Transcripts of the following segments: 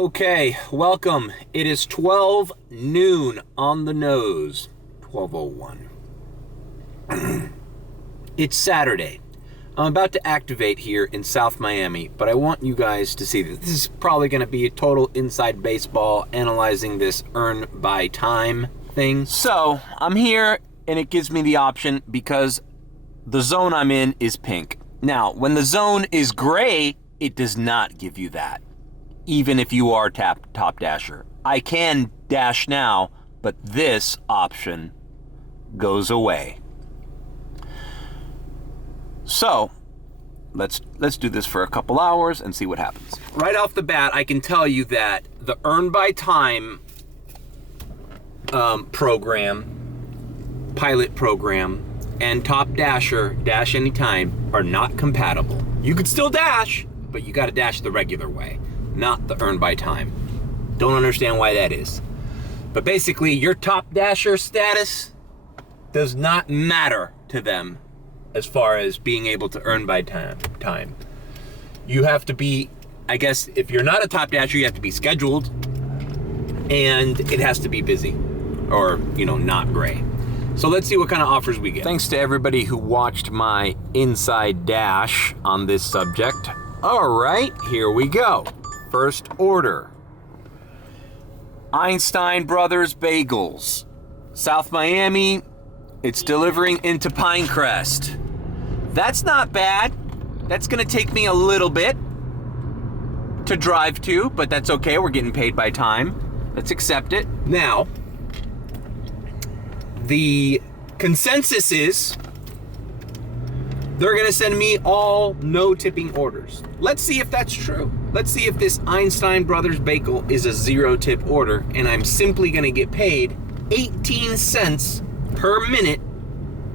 Okay, welcome. It is 12 noon on the nose. 12:01. It's Saturday. I'm about to activate here in South Miami, but I want you guys to see that this is probably going to be a total inside baseball analyzing this earn by time thing. So I'm here and it gives me the option because the zone I'm in is pink. Now, when the zone is gray, it does not give you that. Even if you are top dasher. I can dash now, but this option goes away. So, let's do this for a couple hours and see what happens. Right off the bat, I can tell you that the Earn By Time program, pilot program, and Top Dasher, Dash Anytime, are not compatible. You could still dash, but you gotta dash the regular way, not the Earn By Time. Don't understand why that is. But basically, your Top Dasher status does not matter to them as far as being able to earn by time. You have to be, I guess, if you're not a Top Dasher, you have to be scheduled, and it has to be busy, or, not gray. So let's see what kind of offers we get. Thanks to everybody who watched my inside dash on this subject. All right, here we go. First order. Einstein Brothers Bagels. South Miami, it's delivering into Pinecrest. That's not bad. That's gonna take me a little bit to drive to, but that's okay, we're getting paid by time. Let's accept it. Now, the consensus is they're gonna send me all no tipping orders. Let's see if that's true. Let's see if this Einstein Brothers Bagel is a 0 tip order and I'm simply gonna get paid 18 cents per minute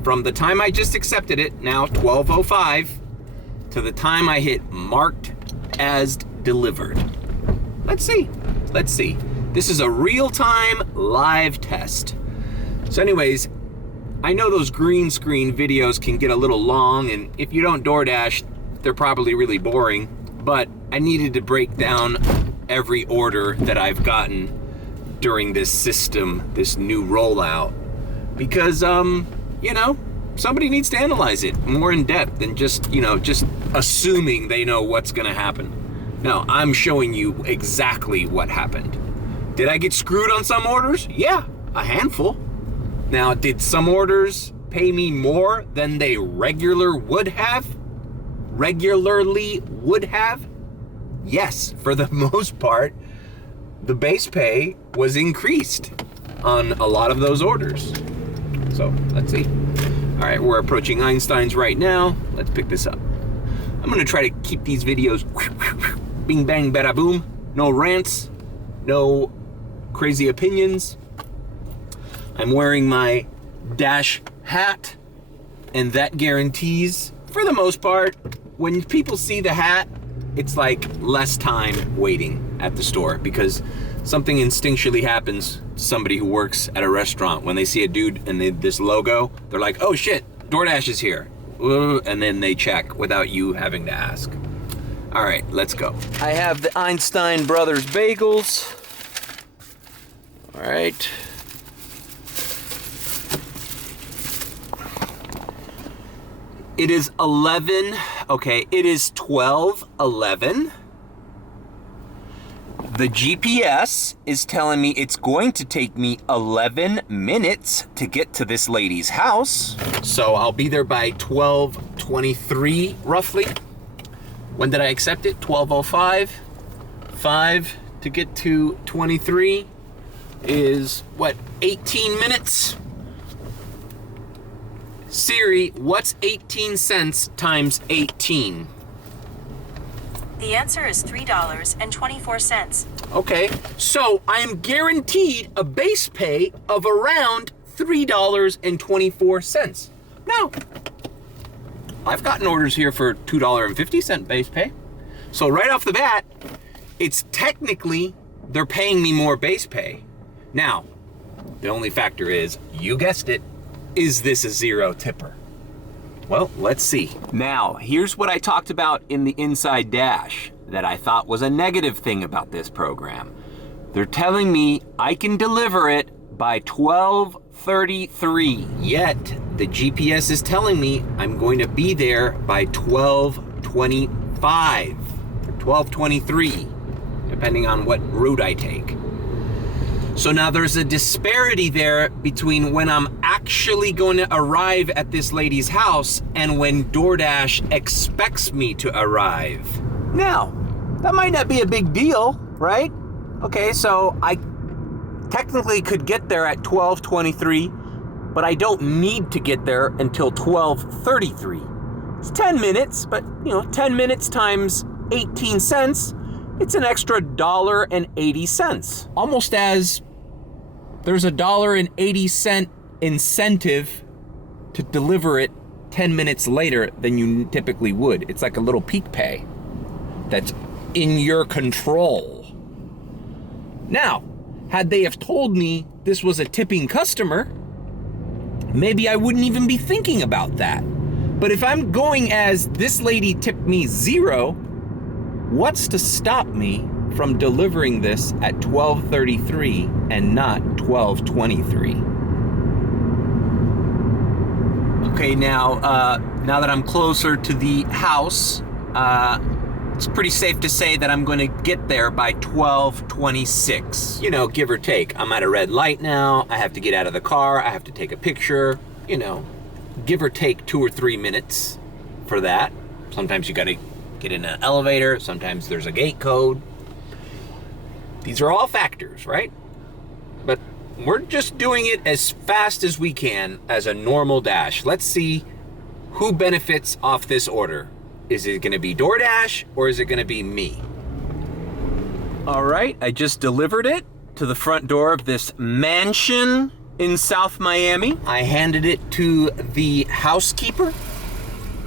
from the time I just accepted it, now 12:05, to the time I hit marked as delivered. Let's see. This is a real-time live test. So anyways, I know those green screen videos can get a little long, and if you don't DoorDash, they're probably really boring, but I needed to break down every order that I've gotten during this system, this new rollout, because, somebody needs to analyze it more in depth than just assuming they know what's gonna happen. No, I'm showing you exactly what happened. Did I get screwed on some orders? Yeah, a handful. Now, did some orders pay me more than they regularly would have? Yes, for the most part, the base pay was increased on a lot of those orders. So, let's see. All right, we're approaching Einstein's right now. Let's pick this up. I'm gonna try to keep these videos bing bang bada boom. No rants, no crazy opinions. I'm wearing my Dash hat, and that guarantees, for the most part, when people see the hat, it's like less time waiting at the store, because something instinctually happens to somebody who works at a restaurant when they see a dude and this logo. They're like, oh shit, DoorDash is here. And then they check without you having to ask. All right, let's go. I have the Einstein Brothers Bagels. All right. It is 12:11. The GPS is telling me it's going to take me 11 minutes to get to this lady's house. So I'll be there by 12:23, roughly. When did I accept it? 12:05. 5 to get to 23 is, 18 minutes? Siri, what's 18 cents times 18? The answer is $3.24. Okay, so I am guaranteed a base pay of around $3.24. Now, I've gotten orders here for $2.50 base pay. So right off the bat, it's technically, they're paying me more base pay. Now, the only factor is, you guessed it, is this a 0 tipper? Well, let's see. Now, here's what I talked about in the inside dash. that I thought was a negative thing about this program. They're telling me I can deliver it by 12:33. Yet, the GPS is telling me I'm going to be there by 12:25 or 12:23, depending on what route I take. So now there's a disparity there between when I'm actually going to arrive at this lady's house and when DoorDash expects me to arrive. Now, that might not be a big deal, right? Okay, so I technically could get there at 12:23, but I don't need to get there until 12:33. It's 10 minutes, but 10 minutes times 18 cents, it's an extra $1.80. Almost as there's a $1.80 incentive to deliver it 10 minutes later than you typically would. It's like a little peak pay that's in your control. Now, had they have told me this was a tipping customer, maybe I wouldn't even be thinking about that. But if I'm going as this lady tipped me 0, what's to stop me from delivering this at 12:33 and not 12:23? Okay, now that I'm closer to the house, it's pretty safe to say that I'm going to get there by 12:26. Give or take. I'm at a red light now. I have to get out of the car. I have to take a picture. Give or take 2 or 3 minutes for that. Sometimes you got to get in an elevator. Sometimes there's a gate code. These are all factors, right? But we're just doing it as fast as we can as a normal dash. Let's see who benefits off this order. Is it going to be DoorDash or is it going to be me? All right, I just delivered it to the front door of this mansion in South Miami. I handed it to the housekeeper.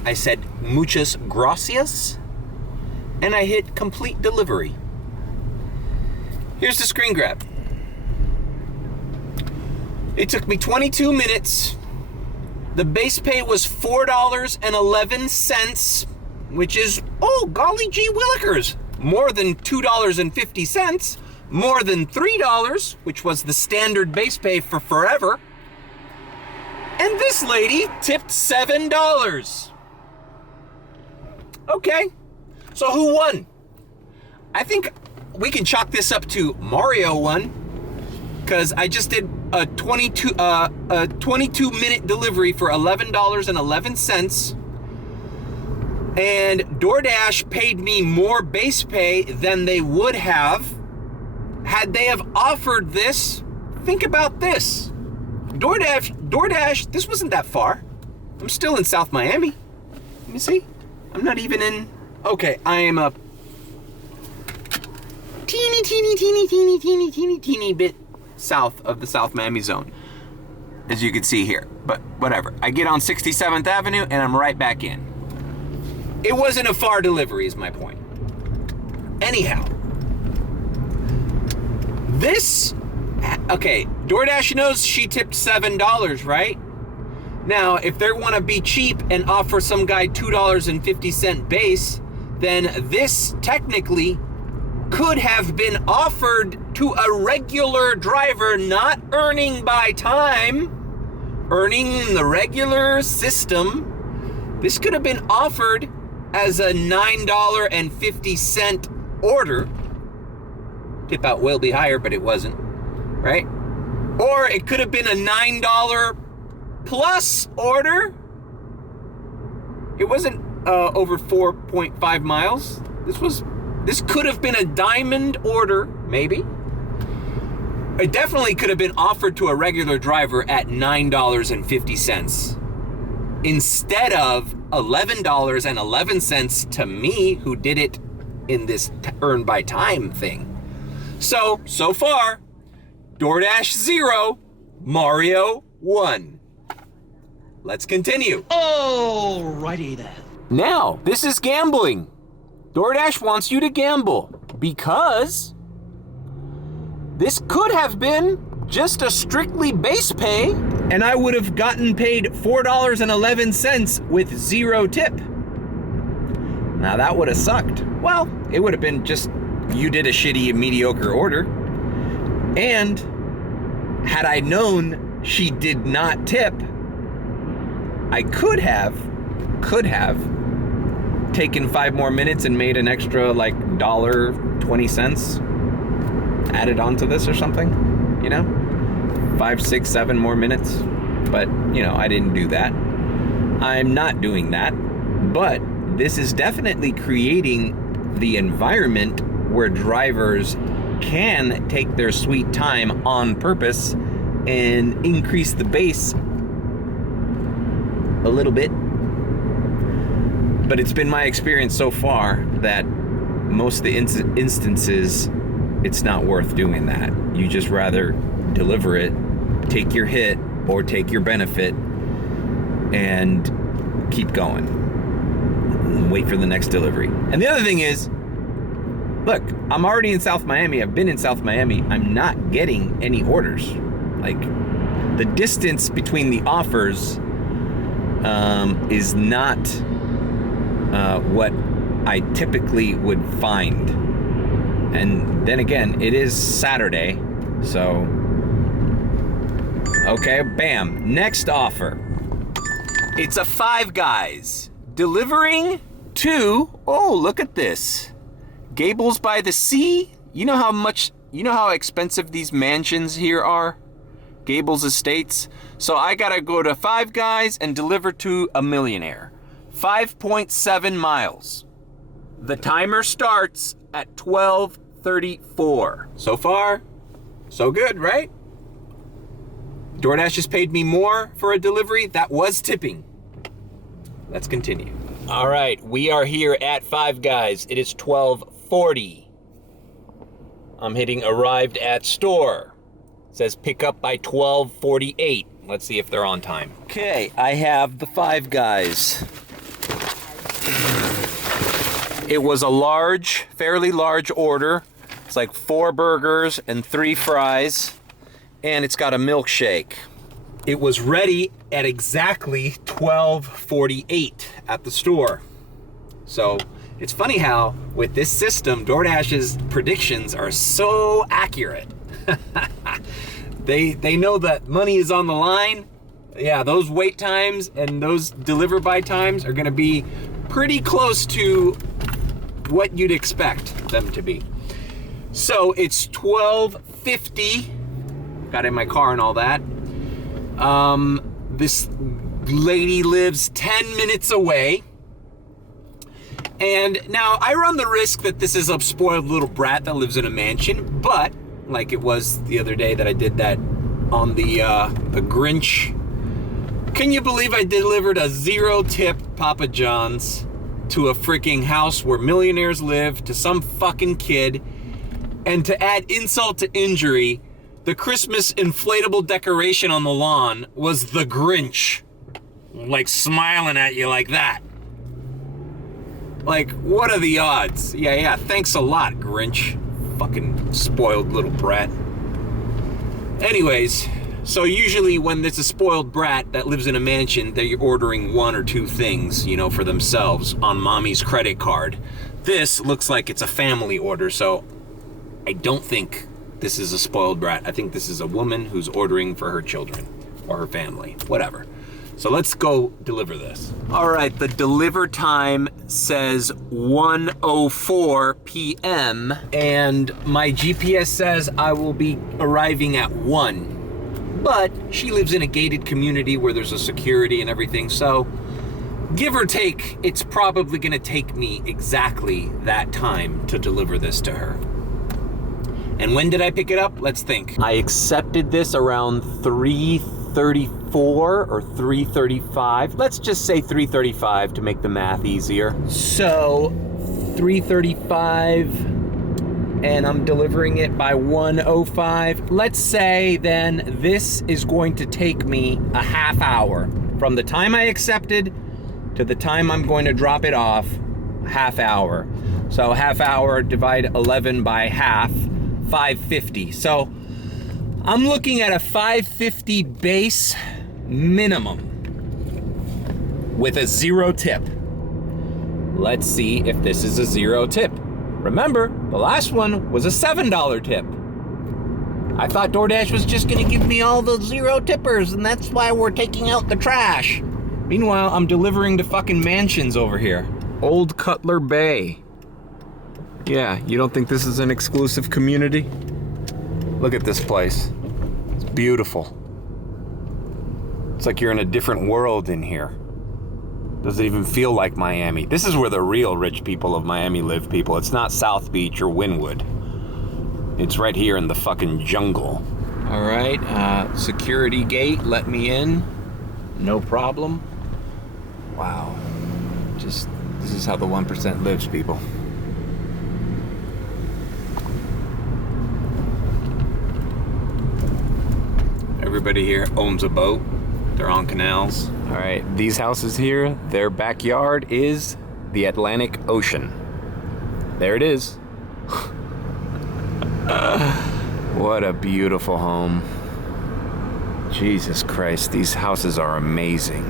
I said, muchas gracias. And I hit complete delivery. Here's the screen grab. It took me 22 minutes. The base pay was $4.11. Which is, oh, golly gee willikers, more than $2.50, more than $3, which was the standard base pay for forever. And this lady tipped $7. Okay, so who won? I think we can chalk this up to Mario won, because I just did a 22-minute delivery for $11.11. And DoorDash paid me more base pay than they would have had they have offered this. Think about this. DoorDash, this wasn't that far. I'm still in South Miami. Let me see. I'm not even in... Okay, I am a teeny bit south of the South Miami zone, as you can see here. But whatever. I get on 67th Avenue and I'm right back in. It wasn't a far delivery, is my point. Anyhow, DoorDash knows she tipped $7, right? Now, if they want to be cheap and offer some guy $2.50 base, then this technically could have been offered to a regular driver, not earning by time, earning in the regular system. This could have been offered as a $9.50 order. Tip out will be higher, but it wasn't, right? Or it could have been a $9 plus order. It wasn't over 4.5 miles. This could have been a diamond order, maybe. It definitely could have been offered to a regular driver at $9.50 instead of $11.11 to me, who did it in this Earn By Time thing. So far, DoorDash 0, Mario 1. Let's continue. Alrighty then. Now, this is gambling. DoorDash wants you to gamble because this could have been just a strictly base pay, and I would have gotten paid $4.11 with 0 tip. Now that would have sucked. Well, It would have been just, you did a shitty, mediocre order. And had I known she did not tip, I could have taken 5 more minutes and made an extra like $1.20 added onto this or something, you know? 5, 6, 7 more minutes. But, you know, I didn't do that. I'm not doing that. But this is definitely creating the environment where drivers can take their sweet time on purpose and increase the base a little bit. But it's been my experience so far that most of the instances, it's not worth doing that. You just rather deliver it, take your hit or take your benefit, and keep going. Wait for the next delivery. And the other thing is, look, I'm already in South Miami. I've been in South Miami. I'm not getting any orders. Like, the distance between the offers is not what I typically would find. And then again, it is Saturday, so okay, bam. Next offer. It's a Five Guys delivering to, oh, look at this, Gables by the Sea. You know how expensive these mansions here are? Gables Estates. So I gotta go to Five Guys and deliver to a millionaire. 5.7 miles. The timer starts at 12:34. So far, so good, right? DoorDash has paid me more for a delivery. That was tipping. Let's continue. All right, we are here at Five Guys. It is 12:40. I'm hitting arrived at store. It says pick up by 12:48. Let's see if they're on time. Okay, I have the Five Guys. It was a large, fairly large order. It's like 4 burgers and 3 fries, and it's got a milkshake. It was ready at exactly 12:48 at the store. So it's funny how with this system, DoorDash's predictions are so accurate. They know that money is on the line. Yeah, those wait times and those deliver by times are gonna be pretty close to what you'd expect them to be. So it's 12:50. Got in my car and all that. This lady lives 10 minutes away. And now I run the risk that this is a spoiled little brat that lives in a mansion, but like it was the other day that I did that on the Grinch. Can you believe I delivered a 0 tip Papa John's to a freaking house where millionaires live, to some fucking kid? And to add insult to injury, the Christmas inflatable decoration on the lawn was the Grinch. Like smiling at you like that. Like, what are the odds? Yeah, thanks a lot, Grinch. Fucking spoiled little brat. Anyways, so usually when there's a spoiled brat that lives in a mansion, they're ordering 1 or 2 things, you know, for themselves on mommy's credit card. This looks like it's a family order, so I don't think this is a spoiled brat. I think this is a woman who's ordering for her children or her family, whatever. So let's go deliver this. All right, the deliver time says 1:04 p.m. and my GPS says I will be arriving at 1. But she lives in a gated community where there's a security and everything, so give or take, it's probably gonna take me exactly that time to deliver this to her. And when did I pick it up? Let's think. I accepted this around 3:34 or 3:35. Let's just say 3:35 to make the math easier. So 3:35, and I'm delivering it by 1:05. Let's say then this is going to take me a half hour. From the time I accepted to the time I'm going to drop it off, half hour. So half hour, divide 11 by half, 550. So I'm looking at a 550 base minimum with a 0 tip. Let's see if this is a 0 tip, Remember, the last one was a $7 tip. I thought DoorDash was just gonna give me all the zero tippers, and that's why we're taking out the trash. Meanwhile, I'm delivering to fucking mansions over here. Old Cutler Bay. Yeah, you don't think this is an exclusive community? Look at this place. It's beautiful. It's like you're in a different world in here. Doesn't even feel like Miami. This is where the real rich people of Miami live, people. It's not South Beach or Wynwood. It's right here in the fucking jungle. All right, security gate, let me in. No problem. Wow. This is how the 1% lives, people. Everybody here owns a boat. They're on canals. All right, these houses here, their backyard is the Atlantic Ocean. There it is. What a beautiful home. Jesus Christ, these houses are amazing.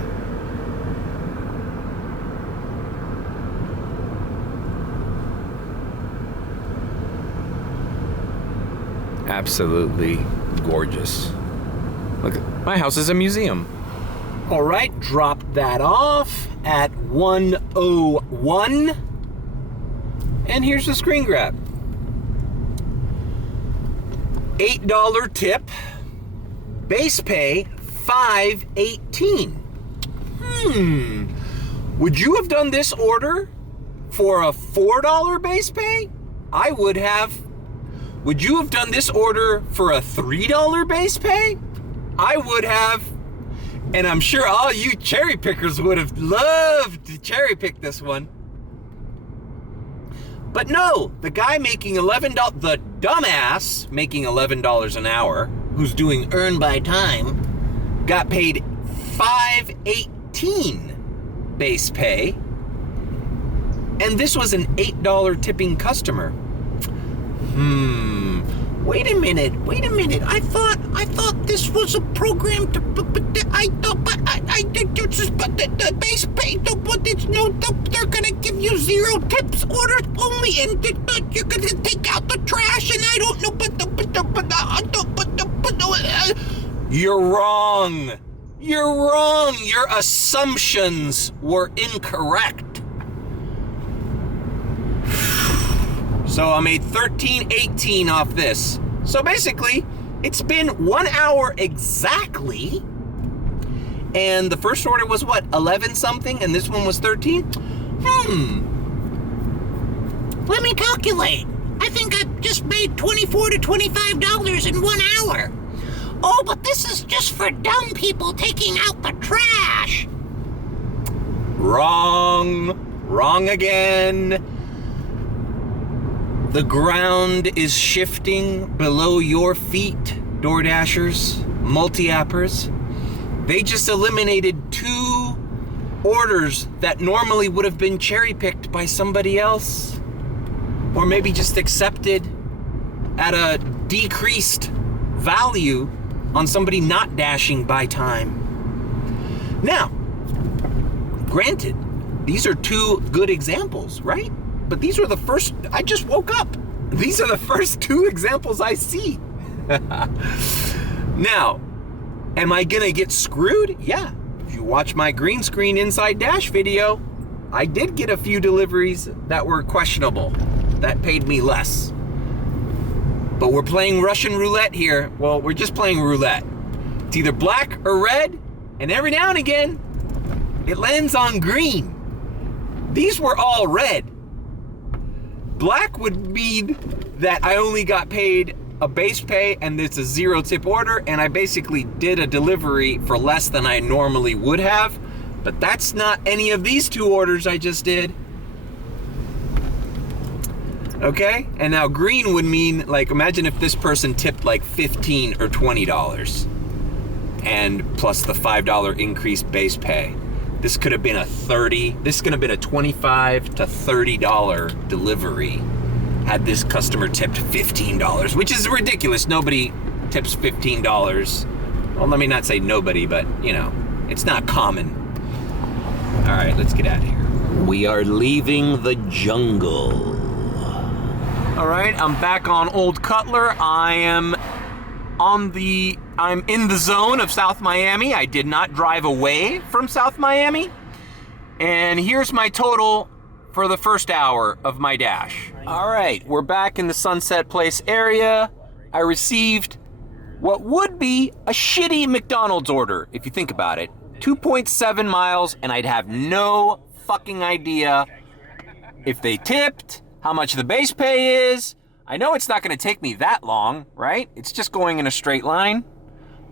Absolutely gorgeous. Look, my house is a museum. All right, drop that off at 101. And here's the screen grab. $8 tip, base pay $5.18. Would you have done this order for a $4 base pay? I would have. Would you have done this order for a $3 base pay? I would have. And I'm sure all you cherry pickers would have loved to cherry pick this one. But no, the guy making $11, the dumbass making $11 an hour, who's doing Earn By Time, got paid $5.18 base pay. And this was an $8 tipping customer. Wait a minute. I thought this was a program to, but the base pay, they're gonna give you zero tips orders only, and you're gonna take out the trash, and I don't know, You're wrong. Your assumptions were incorrect. So I made $13.18 off this. So basically, it's been 1 hour exactly. And the first order was what, 11 something? And this one was 13? Let me calculate. I think I just made $24 to $25 in 1 hour. Oh, but this is just for dumb people taking out the trash. Wrong again. The ground is shifting below your feet, DoorDashers, multi-appers. They just eliminated 2 orders that normally would have been cherry-picked by somebody else. Or maybe just accepted at a decreased value on somebody not dashing by time. Now, granted, these are 2 good examples, right? But these were the first, I just woke up. These are the first 2 examples I see. Now, am I gonna get screwed? Yeah. If you watch my green screen inside dash video, I did get a few deliveries that were questionable, that paid me less. But we're playing Russian roulette here. Well, we're just playing roulette. It's either black or red, and every now and again, it lands on green. These were all red. Black would mean that I only got paid a base pay and it's a 0 tip order, and I basically did a delivery for less than I normally would have. But that's not any of these 2 orders I just did. Okay? And now green would mean, like, imagine if this person tipped like $15 or $20 and plus the $5 increased base pay. This could have been a $25 to $30 delivery had this customer tipped $15, which is ridiculous. Nobody tips $15. Well, let me not say nobody, but, you know, it's not common. All right, let's get out of here. We are leaving the jungle. All right, I'm back on Old Cutler. I'm in the zone of South Miami. I did not drive away from South Miami. And here's my total for the first hour of my dash. All right, we're back in the Sunset Place area. I received what would be a shitty McDonald's order, if you think about it. 2.7 miles, and I'd have no fucking idea if they tipped, how much the base pay is. I know it's not gonna take me that long, right? It's just going in a straight line.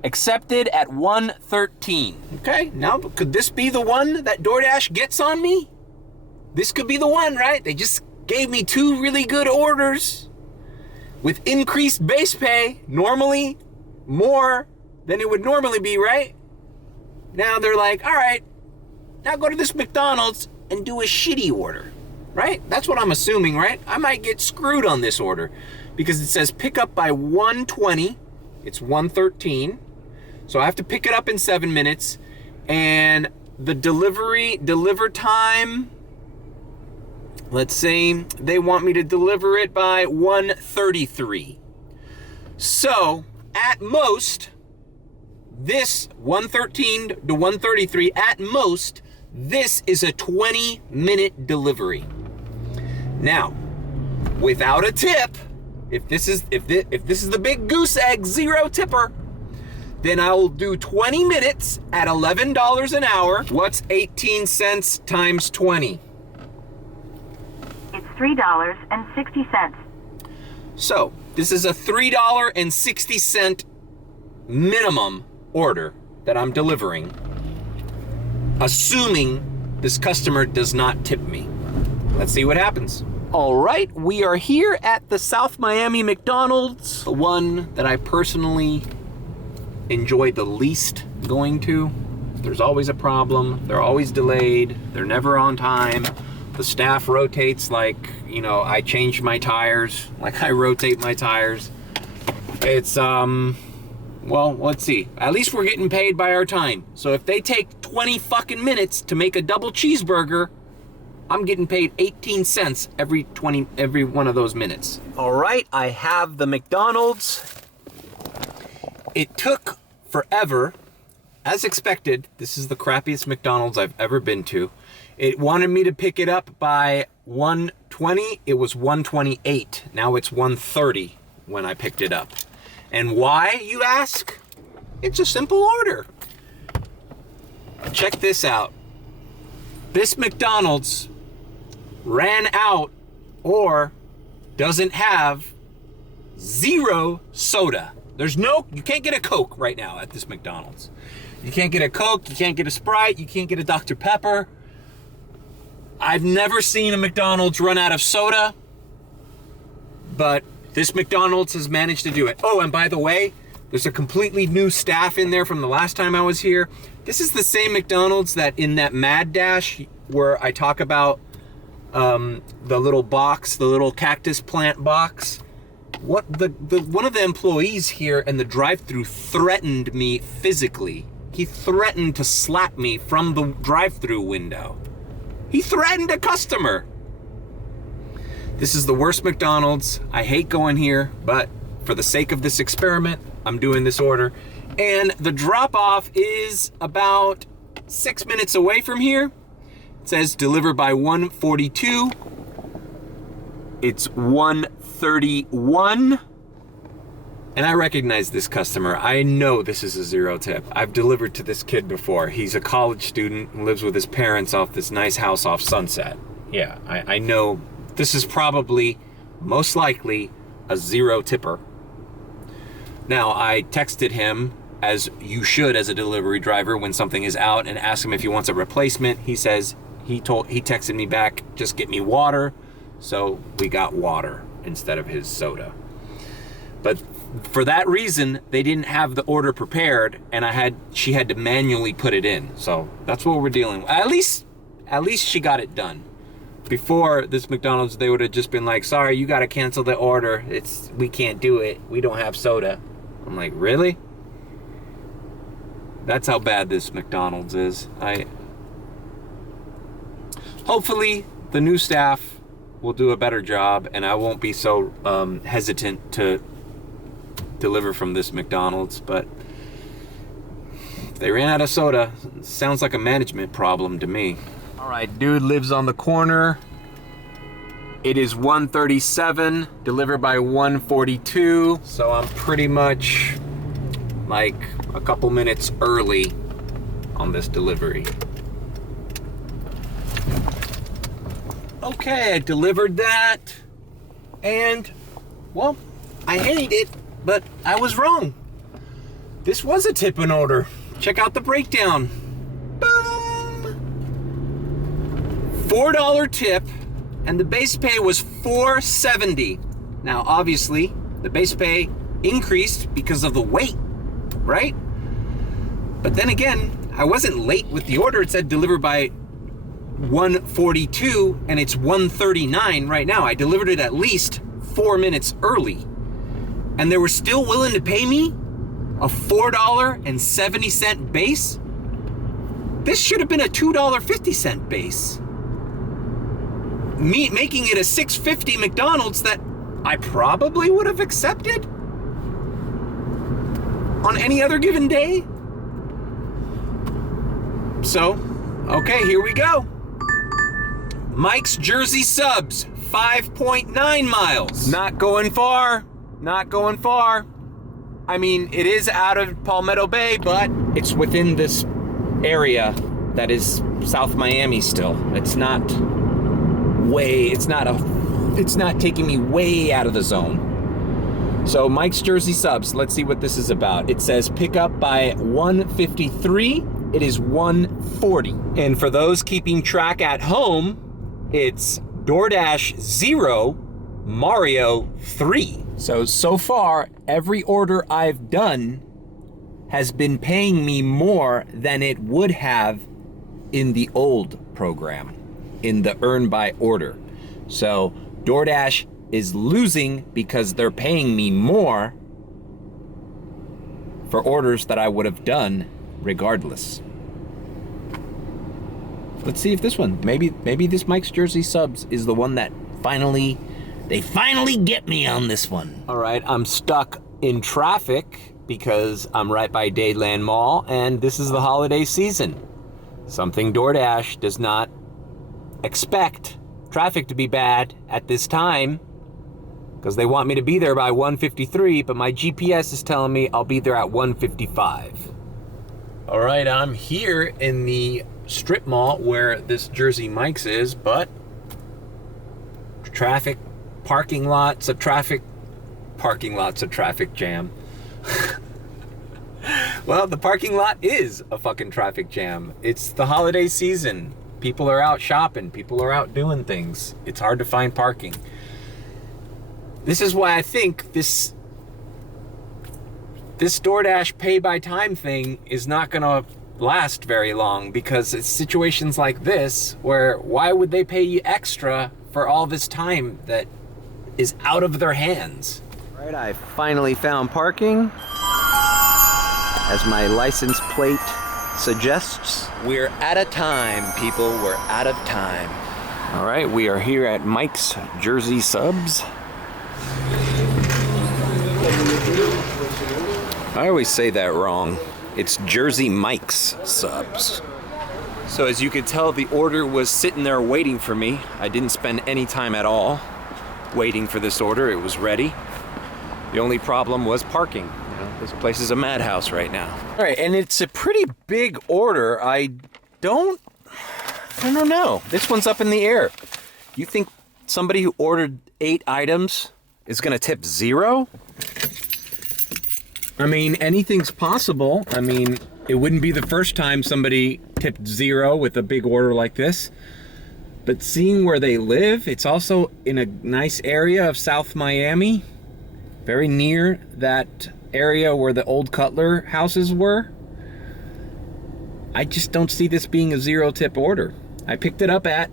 Accepted at 113. Okay, now could this be the one that DoorDash gets on me? This could be the one, right? They just gave me 2 really good orders with increased base pay, normally more than it would normally be, right? Now they're like, all right, now go to this McDonald's and do a shitty order, right? That's what I'm assuming, right? I might get screwed on this order because it says pick up by 1:20. It's 1:13. So I have to pick it up in 7 minutes. And the deliver time, let's say they want me to deliver it by 1:33. So at most, this 1:13 to 1:33, at most, this is a 20-minute delivery. Now, without a tip, if this is the big goose egg, 0 tipper, then I will do 20 minutes at $11 an hour. What's 18 cents times 20? It's $3.60. So, this is a $3.60 minimum order that I'm delivering, assuming this customer does not tip me. Let's see what happens. All right, we are here at the South Miami McDonald's, the one that I personally enjoy the least going to. There's always a problem. They're always delayed. They're never on time. The staff rotates like, you know, I change my tires, like I rotate my tires. It's, well, let's see. At least we're getting paid by our time. So if they take 20 fucking minutes to make a double cheeseburger, I'm getting paid 18 cents every one of those minutes. All right, I have the McDonald's. It took forever. As expected, this is the crappiest McDonald's I've ever been to. It wanted me to pick it up by 1:20. It was 1:28. Now it's 1:30 when I picked it up. And why, you ask? It's a simple order. Check this out. This McDonald's ran out or doesn't have 0 soda. You can't get a Coke right now at this McDonald's. You can't get a Coke, you can't get a Sprite, you can't get a Dr. Pepper. I've never seen a McDonald's run out of soda, but this McDonald's has managed to do it. Oh, and by the way, there's a completely new staff in there from the last time I was here. This is the same McDonald's that in that Mad Dash where I talk about the little box, the little cactus plant box. One of the employees here in the drive-thru threatened me physically. He threatened to slap me from the drive-thru window. He threatened a customer. This is the worst McDonald's. I hate going here, but for the sake of this experiment, I'm doing this order. And the drop-off is about 6 minutes away from here. It says deliver by 1:42. It's 1:31. And I recognize this customer. I know this is a 0 tip. I've delivered to this kid before. He's a college student and lives with his parents off this nice house off Sunset. Yeah, I know this is probably, most likely, a 0 tipper. Now, I texted him, as you should as a delivery driver, when something is out, and ask him if he wants a replacement. He says, he texted me back, just get me water. So we got water instead of his soda. But for that reason, they didn't have the order prepared, and she had to manually put it in. So that's what we're dealing with. At least she got it done. Before this McDonald's, they would have just been like, sorry, you got to cancel the order. We can't do it. We don't have soda. I'm like, really? That's how bad this McDonald's is. Hopefully the new staff will do a better job, and I won't be so hesitant to deliver from this McDonald's. But if they ran out of soda, sounds like a management problem to me. All right, dude lives on the corner. It is 1:37, delivered by 1:42, so I'm pretty much like a couple minutes early on this delivery. Okay, I delivered that, and, well, I hate it, but I was wrong. This was a tip-in order. Check out the breakdown. Boom! $4 tip, and the base pay was $4.70. Now, obviously, the base pay increased because of the wait, right? But then again, I wasn't late with the order. It said delivered by 1:42, and it's 1:39 right now. I delivered it at least 4 minutes early, and they were still willing to pay me a $4.70 base. This should have been a $2.50 base. Me making it a $6.50 McDonald's that I probably would have accepted on any other given day. So, okay, here we go. Mike's Jersey Subs, 5.9 miles. Not going far, not going far. I mean, it is out of Palmetto Bay, but it's within this area that is South Miami still. It's not taking me way out of the zone. So Mike's Jersey Subs, let's see what this is about. It says pick up by 1:53. It is 1:40. And for those keeping track at home, it's DoorDash 0, Mario 3. So far, every order I've done has been paying me more than it would have in the old program, in the Earn By Order. So DoorDash is losing because they're paying me more for orders that I would have done regardless. Let's see if this one, maybe this Mike's Jersey Subs is the one that they finally get me on this one. All right, I'm stuck in traffic because I'm right by Dayland Mall, and this is the holiday season. Something DoorDash does not expect traffic to be bad at this time because they want me to be there by 1:53, but my GPS is telling me I'll be there at 1:55. All right, I'm here in the strip mall where this Jersey Mike's is, but parking lots of traffic jam. Well, the parking lot is a fucking traffic jam. It's the holiday season. People are out shopping. People are out doing things. It's hard to find parking. This is why I think this DoorDash pay by time thing is not gonna last very long, because it's situations like this where why would they pay you extra for all this time that is out of their hands? Right, I finally found parking, as my license plate suggests. We're out of time, people. We're out of time. All right, we are here at Mike's Jersey Subs. I always say that wrong. It's Jersey Mike's Subs. So as you could tell, the order was sitting there waiting for me. I didn't spend any time at all waiting for this order. It was ready. The only problem was parking. You know, this place is a madhouse right now. All right, and it's a pretty big order. I don't know. This one's up in the air. You think somebody who ordered 8 items is gonna tip 0? I mean, anything's possible. I mean, it wouldn't be the first time somebody tipped 0 with a big order like this. But seeing where they live, it's also in a nice area of South Miami, very near that area where the old Cutler houses were. I just don't see this being a 0 tip order. I picked it up at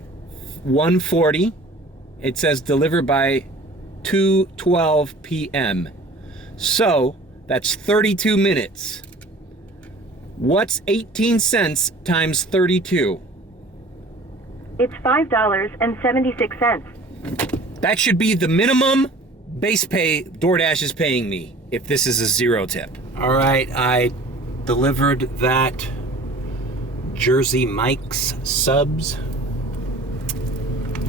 1:40. It says delivered by 2:12 p.m. So that's 32 minutes. What's 18 cents times 32? It's $5.76. That should be the minimum base pay DoorDash is paying me if this is a 0 tip. All right, I delivered that Jersey Mike's subs.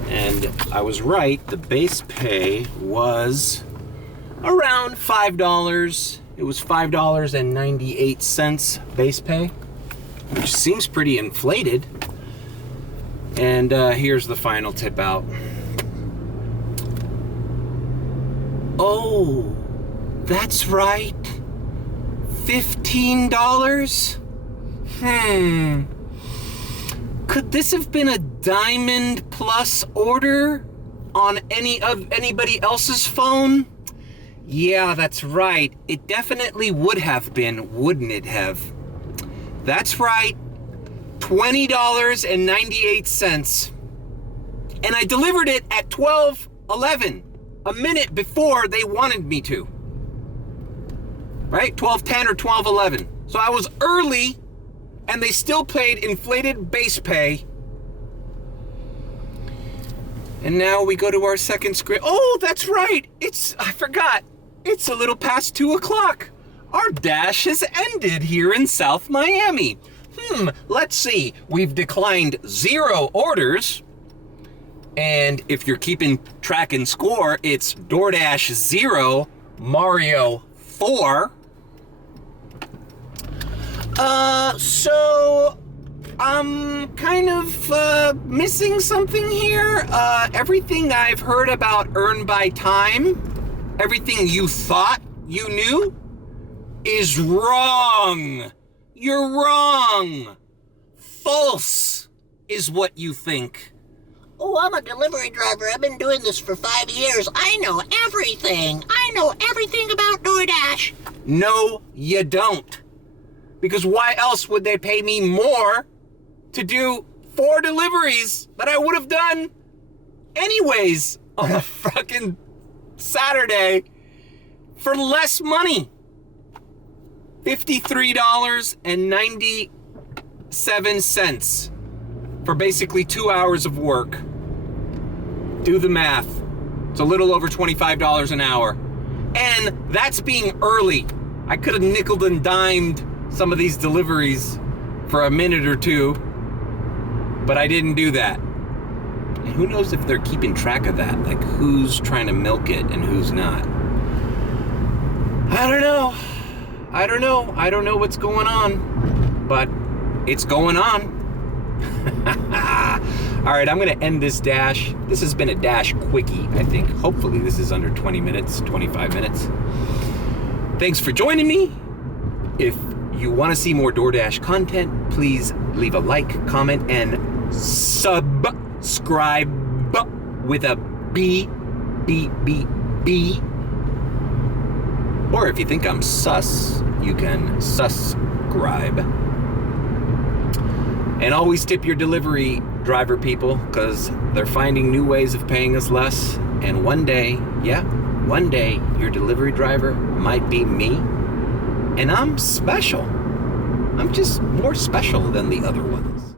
And I was right, the base pay was around $5. It was $5.98 base pay, which seems pretty inflated. And here's the final tip out. Oh, that's right. $15? Could this have been a Diamond Plus order on anybody else's phone? Yeah, that's right. It definitely would have been, wouldn't it have? That's right. $20.98. And I delivered it at 12:11, a minute before they wanted me to. Right? 12:10 or 12:11. So I was early, and they still paid inflated base pay. And now we go to our second screen. Oh, that's right. I forgot. It's a little past 2 o'clock. Our dash has ended here in South Miami. Let's see. We've declined 0 orders. And if you're keeping track and score, it's DoorDash 0, Mario 4. So I'm kind of missing something here. Everything I've heard about Earn By Time, everything you thought you knew, is wrong. You're wrong. False is what you think. Oh, I'm a delivery driver. I've been doing this for 5 years. I know everything. I know everything about DoorDash. No, you don't. Because why else would they pay me more to do 4 deliveries that I would have done anyways on a fucking Saturday for less money? $53.97 for basically 2 hours of work. Do the math. It's a little over $25 an hour. And that's being early. I could have nickeled and dimed some of these deliveries for a minute or two, but I didn't do that. And who knows if they're keeping track of that, like who's trying to milk it and who's not. I don't know. I don't know what's going on, but it's going on. All right, I'm gonna end this dash. This has been a dash quickie, I think. Hopefully this is under 20 minutes, 25 minutes. Thanks for joining me. If you want to see more DoorDash content, please leave a like, comment, and subscribe with a B. Or if you think I'm sus, you can subscribe. And always tip your delivery driver people, because they're finding new ways of paying us less. And one day, your delivery driver might be me. And I'm special. I'm just more special than the other ones.